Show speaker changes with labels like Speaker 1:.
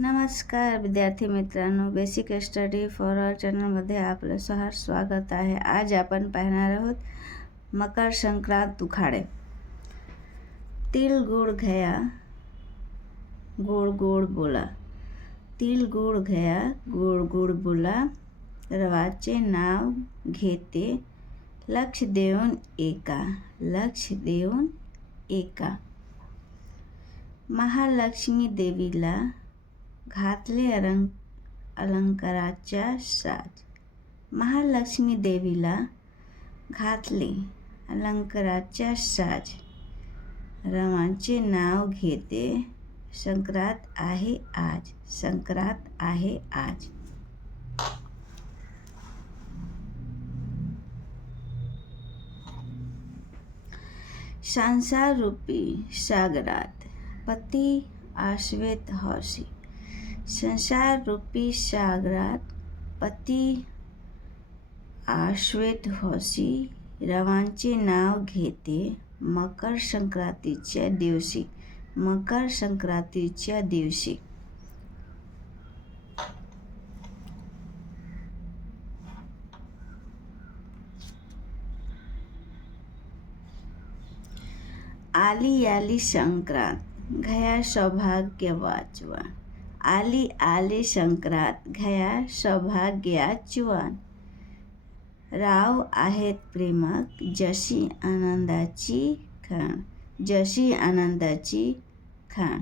Speaker 1: नमस्कार विद्यार्थी मित्रांनो बेसिक स्टडी फॉर आवर चॅनलमध्ये आपलं सहर स्वागत आहे. आज आपण पाहणार आहोत मकर संक्रांत उखाडे. तिल गोड घ्या गोड गोड बोला. तिल गुळ घ्या गोड गोड बोला. रवाचे नाव घेते लक्ष देऊन एका लक्ष देऊन एका. महालक्ष्मी देवीला घातले अलंक अलंकाराच्या साज. महालक्ष्मी देवीला घातले अलंकाराच्या साज. रमांचे नाव घेते संक्रांत आहे आज संक्रांत आहे आज. संसार रूपी सागरात पती आश्वेत हौसी संसार रूपी सागरात पती आश्वेत हौसी रवांचे नाव घेते मकर संक्रांतीच्या दिवशी मकर संक्रांतीच्या दिवशी. आली आली संक्रांत घया सौभाग्य वाचवा. आली आली शंकरात घ्या सौभाग्या चिवान. राव आहेत प्रेमक जशी आनंदाची खाण जशी आनंदाची खाण.